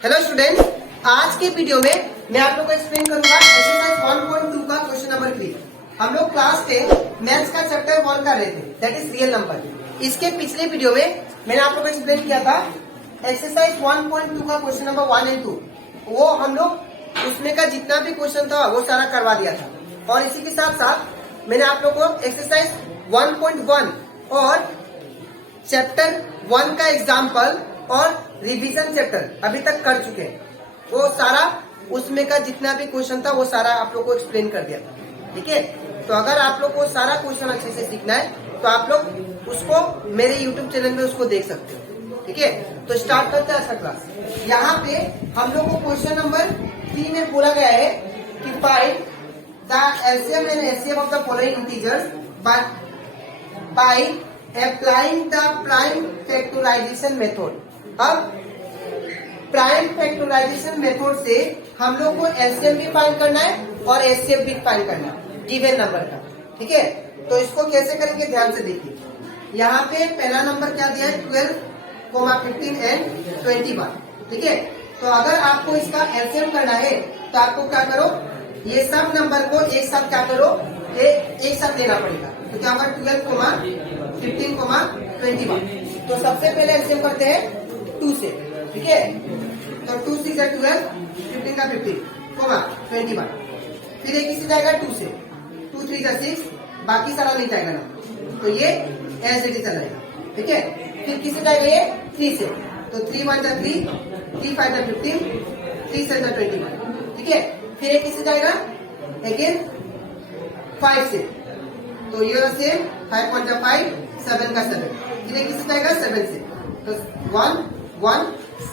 Hello students, आज के video में मैं आप लोग को एक्सप्लेन करूंगा एक्सरसाइज 1.2 का क्वेश्चन नंबर 3। हम लोग क्लास 10 मैथ्स का चैप्टर 1 कर रहे थे, दैट इज रियल नंबर। इसके पिछले वीडियो में मैंने आप लोग को एक्सप्लेन किया था एक्सरसाइज 1.2 का क्वेश्चन नंबर 1 और 2। वो हम लोग उसमें का जितना भी क्वेश्चन था वो सारा करवा दिया था। और इसी के साथ साथ मैंने आप लोग को एक्सरसाइज 1.1 और चैप्टर 1 का एग्जाम्पल और रिवीजन चैप्टर अभी तक कर चुके हैं। वो सारा उसमें का जितना भी क्वेश्चन था वो सारा आप लोग को एक्सप्लेन कर दिया था। ठीक है, तो अगर आप लोग को सारा क्वेश्चन अच्छे से सीखना है तो आप लोग उसको मेरे YouTube चैनल में उसको देख सकते हो। ठीक है, तो स्टार्ट करते हैं आज का क्लास। यहाँ पे हम लोग को क्वेश्चन नंबर 3 में बोला गया है कि find the LCM and HCF of the following integers by applying the prime factorization method. अब प्राइम फैक्टराइजेशन मेथड से हम लोग को एलसीएम भी फाइंड करना है और एचसीएफ भी फाइंड करना है गिवन नंबर का। ठीक है, तो इसको कैसे करेंगे ध्यान से देखिए। यहाँ पे पहला नंबर क्या दिया है 12, 15 एंड 21। ठीक है, तो अगर आपको इसका एलसीएम करना है तो आपको क्या करो, ये सब नंबर को एक साथ क्या करो, एक साथ लेना पड़ेगा। तो क्या होगा 12, 15, 21। तो सबसे पहले एलसीएम करते हैं 2 से। ठीक है, तो 2 6 12, 15 का 15, 21। फिर एक इसी जाएगा 2 से, 2 3 6, बाकी सारा नहीं जाएगा ना, तो ये एज इट इज चलेगा। ठीक है, फिर किसी जाएगा ये 3 से, तो 3 1 3, 3 5 15, 3 7 21। ठीक है, फिर एक किसी जाएगा अगेन 5 से, तो ये सेम 5 1 5, 7 का 7। फिर एक किसी जाएगा 7 से, तो 1 1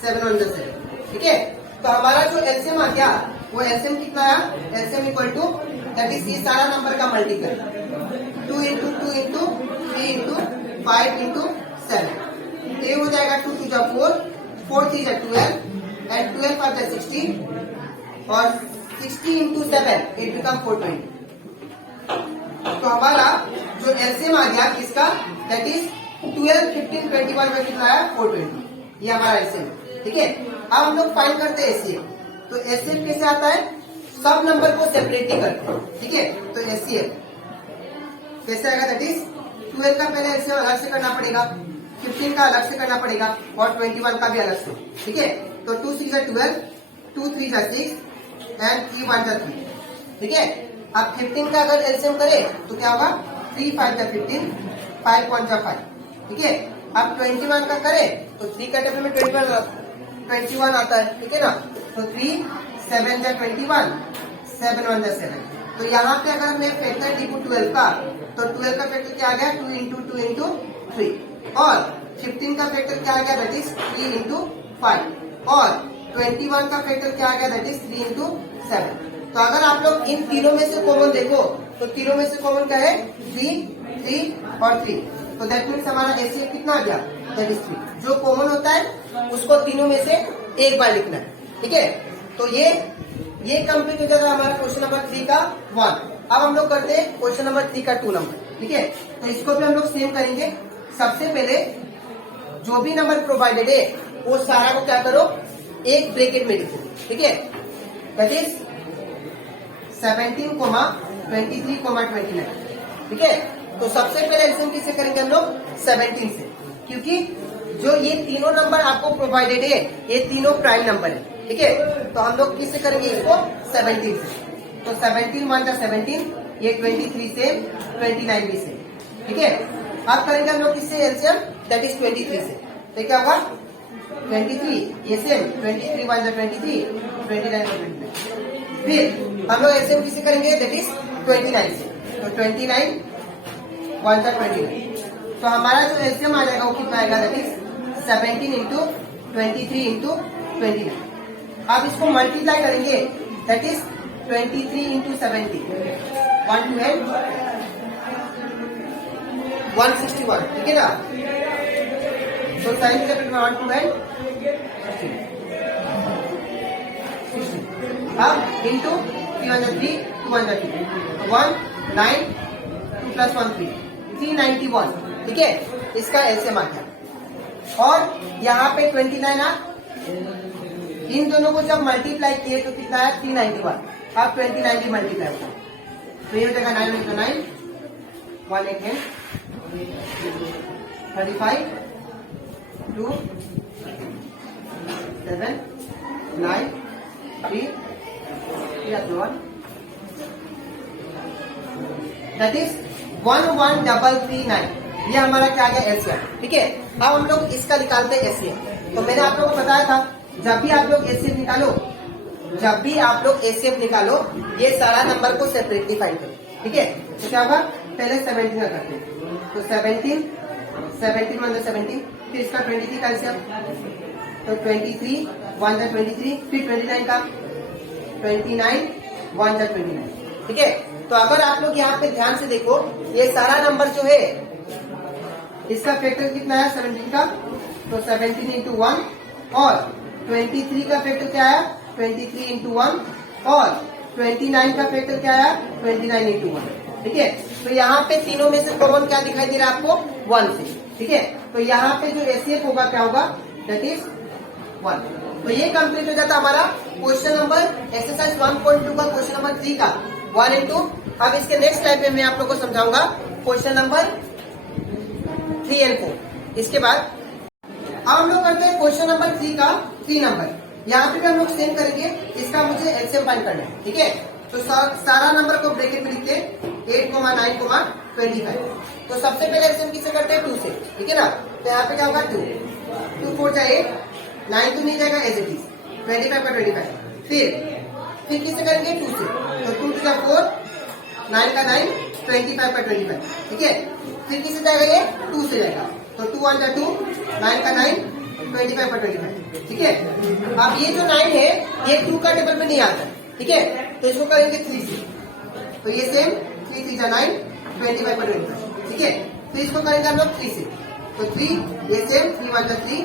7 1 7। ठीक है, तो हमारा जो एलसीएम आ गया वो एलसीएम कितना आया, LCM equal to that is ये सारा नंबर का multiple 2 into 2 into 3 into 5 into 7। तो ये हो जाएगा 2 2 4, 4 3 12 एंड 12 5 16 और 60 इंटू 7 इट बिकम 420। तो हमारा जो एलसीएम आ गया इसका दैट इज 12 15 21 में कितना आया 420। ये हमारा एलसीएम। ठीक है, अब हम लोग फाइंड करते हैं एचसीएफ। तो एचसीएफ कैसे आता है, सब नंबर को सेपरेटली करते हैं। ठीक है, तो एचसीएफ कैसे आएगा, दैट इज 12 का पहले एलसीएम अलग से करना पड़ेगा, 15 का अलग से करना पड़ेगा और 21 का भी अलग से। ठीक है, तो 2 6 12, 2 3 6 एंड 3 1 3। ठीक है, अब 15 का अगर एलसीएम करे तो क्या होगा 3 5 15, 5 1 5। ठीक है, अब 21 का करे तो 3 का टेबल में 21 आता है। ठीक है ना, तो 3 7 21, 7 1 7। तो यहाँ पे अगर मैं फैक्टर लिखूं 12 का, तो 12 का फैक्टर क्या आ गया 2 इंटू 2 इंटू 3 और 15 का फैक्टर क्या आ गया दैट इज 3 इंटू 5 और 21 का फैक्टर क्या आ गया दैट इज 3 इंटू 7। तो अगर आप लोग इन तीनों में से कॉमन देखो तो तीनों में से कॉमन क्या है 3 3 और 3। तो दैट मीन्स हमारा एचसीएफ कितना आ गया दैट इज 3। जो कॉमन होता है उसको तीनों में से एक बार लिखना है। ठीक है, तो ये कंप्लीट हो जाएगा हमारा क्वेश्चन नंबर 3 का 1। अब हम लोग करते हैं क्वेश्चन नंबर 3 का 2 नंबर। ठीक है, तो इसको भी हम लोग सेम करेंगे। सबसे पहले जो भी नंबर प्रोवाइडेड है वो सारा को क्या करो एक ब्रैकेट में लिखो। ठीक है, दैट इज 17, 23, 29। ठीक है, तो सबसे पहले एलसीएम किससे करेंगे हम लोग 17 से, क्योंकि जो ये तीनों नंबर आपको प्रोवाइडेड है ये तीनों प्राइम नंबर है। ठीक है, तो हम लोग किससे करेंगे इसको 17 से। तो 17 1 17, ये 23 से 29 भी से। ठीक है, अब करेंगे हम लोग किससे एलसीएम दैट इज 23 से। तो क्या होगा 23, ये सेम 23 1 23, 29 29। फिर हम लोग एलसीएम किससे करेंगे दैट इज 29 से। तो 29 1 29। तो हमारा जो एलसीएम आ जाएगा वो कितना आएगा दैट इज 17 इंटू 23 इंटू 29। अब इसको मल्टीप्लाई करेंगे दैट इज 23 इंटू 70 112 161। ठीक है ना, तो साइन का 112 अब इंटू 303 203 1 9 2 प्लस 1 3 391। ठीक है, इसका एलसीएम आ गया। और यहाँ पे 29 आ इन दोनों को जब मल्टीप्लाई किए तो कितना है 391। अब 29 भी मल्टीप्लाई होगा तो ये हो जाएगा 9 into 9 1 again 35 2 7 9 3 1 दैट इज 11339। ये हमारा क्या आ गया एलसीएम। ठीक है, अब हम लोग इसका निकालते हैं एचसीएफ। तो मैंने आप लोगों को बताया था जब भी आप लोग एचसीएफ निकालो ये सारा नंबर को सेपरेटली फाइंड करो। ठीक है, तो क्या होगा पहले 17 का करते हैं तो 17 मतलब 17 फिर इसका 23 का एलसीएम तो 23 1 जा 23 फिर 29 का 29 1 जा 29। ठीक है, तो अगर आप लोग यहाँ पे ध्यान से देखो ये सारा नंबर जो है इसका फैक्टर कितना है 17 का तो 17 into 1 और 23 का फैक्टर क्या है 23 into 1 और 29 का फैक्टर क्या है 29 into 1। ठीक है, तो यहाँ पे तीनों में से कॉमन क्या दिखाई दे रहा है आपको 1 से। ठीक है, तो यहाँ पे जो एचसीएफ होगा क्या होगा दैट इज 1। तो ये कंप्लीट हो जाता हमारा क्वेश्चन नंबर एक्सरसाइज 1.2 का क्वेश्चन नंबर 3 का 1 and 2। अब इसके नेक्स्ट स्लाइड में मैं आप लोग को समझाऊंगा क्वेश्चन नंबर 3 and 4। इसके बाद अब हम लोग करते हैं क्वेश्चन नंबर 3 का 3 नंबर। यहाँ पे भी हम लोग सेम करेंगे, इसका मुझे एलसीएम फाइंड करना है। ठीक है, तो सारा नंबर को ब्रैकेट में लिखते हैं 8, 9, 25। तो सबसे पहले एलसीएम किससे करते हैं 2 से। ठीक है ना, तो यहाँ पे क्या होगा 2 4 जा 8 9 तो नहीं जाएगा एज इट इज 25 का 25 फिर किससे करेंगे 2 से तो 2 2 जा 4 9 का 9 25 का 25। ठीक है, फिर किससे जाएगा ये 2 से जाएगा तो 2 1 जा 2 9 का 9 25 का 25। ठीक है, अब ये जो 9 है ये 2 का टेबल में नहीं आता। ठीक है, तो इसको करेंगे 3 से तो ये सेम 3 3 जा 9 25 का 25। ठीक है, फिर इसको करेंगे हम लोग 3 से तो 3 ये सेम 3 1 जा 3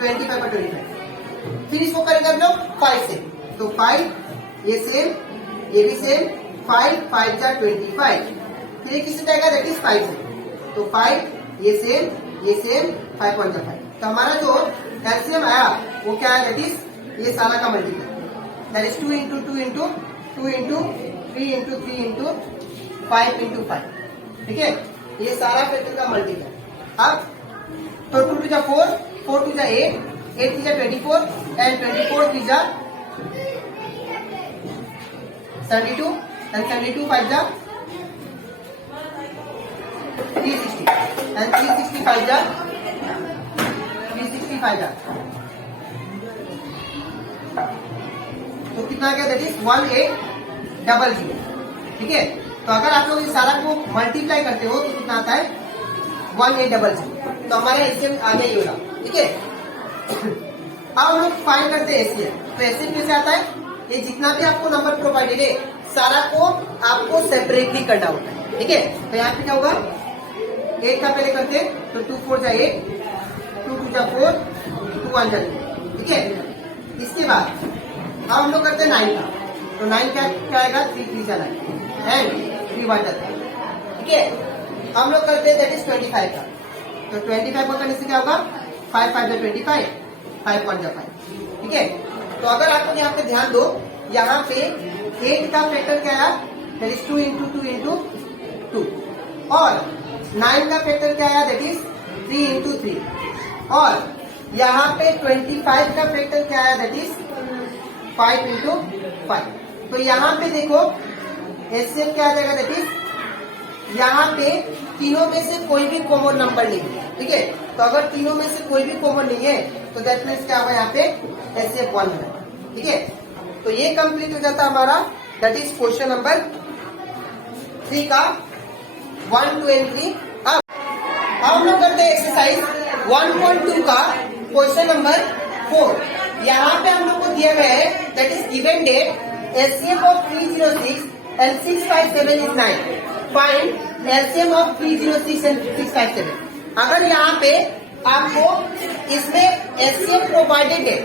25 का 25। फिर इसको करेंगे हम लोग 5 से तो 5 ये सेम ये भी सेम 5 5 जा 25। फिर किससे जाएगा दैट इज 5 से तो 5 ये सेम 5 1 जा 5। तो हमारा जो एलसीएम आया वो क्या है दैट इज ये सारा का multiple that is 2 into 2 into 2 into 3 into 3 into 5 into 5। ठीक है, ये सारा फैक्टर का मल्टीपल। अब तो 2 2 जा 4 4 2 जा 8 8 3 जा 24 एंड 24 3 जा 72 and 72 5 जा 360 and 365 जा 365 जा तो कितना आ गया दैट इज 1800। ठीक है, तो अगर आप लोग इस सारा को मल्टीप्लाई करते हो तो कितना आता है 1800। तो हमारा एचसीएफ आगे ही होगा। ठीक है, अब हम लोग फाइंड करते हैं एचसीएफ। तो एचसीएफ कैसे आता है ये जितना भी आपको नंबर प्रोवाइडेड है सारा को आपको सेपरेटली करना होता है। ठीक है, तो यहाँ पे क्या होगा 8 का पहले करते हैं तो 2 4 जा 8 2 2 जा 4 2 1 जा 2। ठीक है, इसके बाद अब हम लोग करते हैं 9 का तो 9 क्या आएगा 3 3 जा 9 एंड 3 1 जा 3। ठीक है, हम लोग करते हैं दैट इज 25 का तो 25 को करने से क्या होगा 5 5 जा 25 5 1 जा 5। ठीक है, तो अगर आप लोग यहाँ पे ध्यान दो यहाँ पे 8 का फैक्टर क्या है दैट इज 2 into 2 into 2 और 9 का फैक्टर क्या है दैट इज 3 into 3 और यहाँ पे 25 का फैक्टर क्या है दैट इज 5 into 5। तो यहाँ पे देखो एचसीएफ क्या आ जाएगा दैट इज यहाँ पे तीनों में से कोई भी कॉमन नंबर नहीं है। ठीक है, तो अगर तीनों में से कोई भी कॉमन नहीं है तो दैट मीन्स क्या होगा यहाँ पे एचसीएफ 1 है। ठीक है, तो ये कंप्लीट हो जाता है हमारा दैट इज क्वेश्चन नंबर 3 का 1 2 and 3। अब हम लोग करते हैं एक्सरसाइज 1.2 का क्वेश्चन नंबर 4। यहाँ पे हम लोग को दिया गया है that is given that LCM of 306 and 657 is 9। Find LCM of 306 and 657। अगर यहाँ पे आपको इसमें एलसीएम प्रोवाइडेड है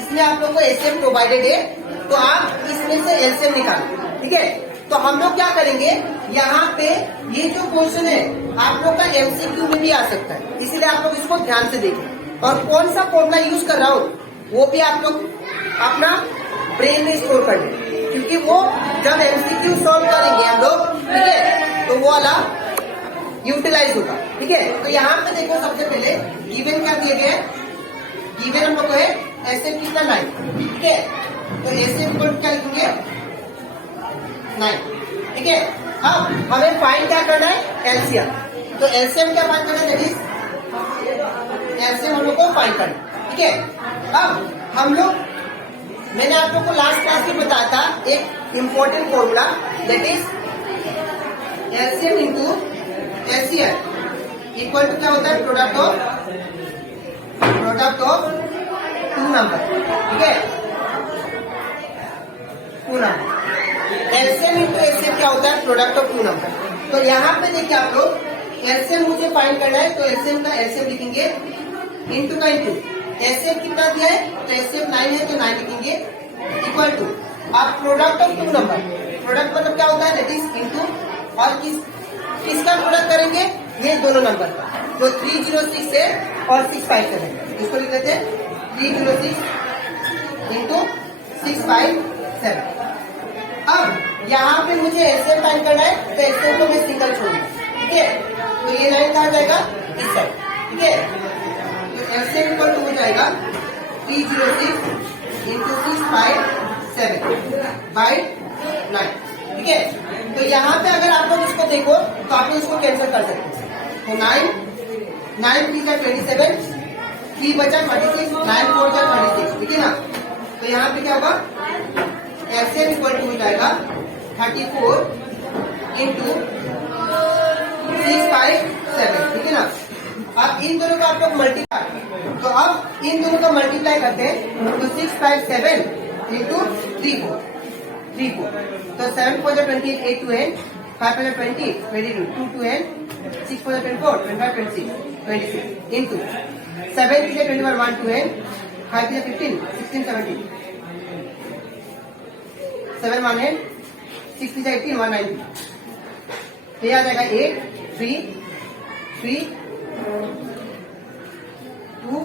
इसमें आप लोग को एलसीएम प्रोवाइडेड है तो आप इसमें से एलसीएम निकालो। ठीक है, तो हम लोग क्या करेंगे यहाँ पे ये जो क्वेश्चन है आप लोग का एमसीक्यू में भी आ सकता है, इसीलिए आप लोग इसको ध्यान से देखें। और कौन सा फॉर्मूला यूज कर रहा हूँ वो भी आप लोग अपना ब्रेन में स्टोर कर लें, क्योंकि वो जब एमसीक्यू सॉल्व करेंगे हम लोग, ठीक है, तो वो वाला यूटिलाइज होगा। ठीक है, तो यहाँ पे देखो सबसे पहले गिवन क्या दिए गए, गिवन हम लोग को है एसएम कितना 9, ठीक है, तो एसएम को क्या लिखेंगे 9, ठीक है। अब हमें फाइंड क्या करना है, एलसीएम, तो एलसीएम क्या फाइंड करना है, दैट इज एलसीएम हम लोग को फाइंड करना है, ठीक है। अब हम लोग, मैंने आप लोग को लास्ट क्लास में बताया था एक important formula, that is LCM into LCM equal to क्या होता है, प्रोडक्ट ऑफ टू नंबर, ठीक है, two number. LCM into LCM क्या होता है, प्रोडक्ट ऑफ टू नंबर। तो यहाँ पे देखिए आप लोग, एलसीएम मुझे फाइंड करना है, तो एलसीएम का एलसीएम लिखेंगे, इंटू का इंटू, एलसीएम कितना दिया है, तो एलसीएम 9 है तो 9 लिखेंगे, इक्वल टू, आप product of two number, product मतलब क्या होता है, दैट इज इंटू, और किसका प्रोडक्ट करेंगे, ये दोनों नंबर का, जो 306 है और 657, इसको लिख देते हैं 306 इंटू 657। अब यहाँ पे मुझे एलसीएम फाइंड करना है, तो एलसीएम को मैं सिंगल छोड़ूंगा, ठीक है, तो ये 9 कहा जाएगा इस साइड, ठीक है, तो एलसीएम इक्वल टू हो जाएगा 306 इंटू 657 बाई 9, ठीक है। तो यहाँ पे अगर आप लोग इसको देखो तो आप लोग इसको कैंसिल कर सकते हैं, तो 9 3 का 27, 3 बचा 36, 9 4 का 36, ठीक है ना। तो यहाँ पे क्या होगा, एलसीएम इक्वल टू हो जाएगा 34 इंटू 657, ठीक है ना। अब इन दोनों का आप लोग मल्टीप्लाई, तो अब इन दोनों का मल्टीप्लाई करते हैं, तो 657 इंटू 34, तो 7 4 28, 8 2 8, 5 20, 22, 2 2 8, 6 4 24, 25 26 इंटू 7 3 21, 1 2 8, 5 3 15, 16 17, 7 1 8, 6 3 18, 1 9, ये आ जाएगा 8 3 3 2 2,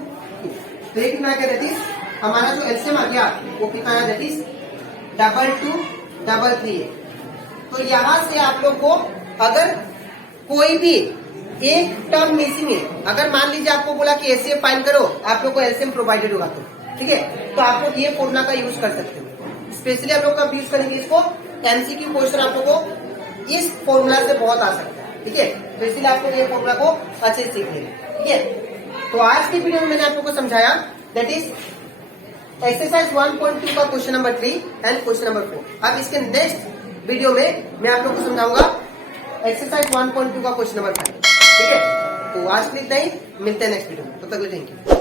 तो ये कितना क्या, दैट इज हमारा जो एलसीएम आ गया वो कितना है, दैट इज 2233। तो यहाँ से आप लोग को अगर कोई भी एक टर्म मिसिंग है, अगर मान लीजिए आपको बोला कि एलसीएम फाइंड करो, आप लोग को एलसीएम प्रोवाइडेड होगा, तो ठीक है, तो आप लोग ये फॉर्मूला का यूज कर सकते हो। स्पेशली आप लोग कब यूज करेंगे इसको, एमसीक्यू क्वेश्चन आप लोग को इस फॉर्मूला से बहुत आ सकता है, ठीक है, तो इसलिए आप लोग ये फॉर्मूला को अच्छे से सीख लेंगे, ठीक है। तो आज की वीडियो में मैंने आप लोग को समझाया, दैट इज एक्सरसाइज 1.2 का question number 3 and question number 4। अब इसके नेक्स्ट वीडियो में मैं आप लोग को समझाऊंगा एक्सरसाइज 1.2 का क्वेश्चन नंबर 5, ठीक है। तो आज के लिए इतना ही, मिलते हैं नेक्स्ट वीडियो में, तब तक के लिए थैंक यू।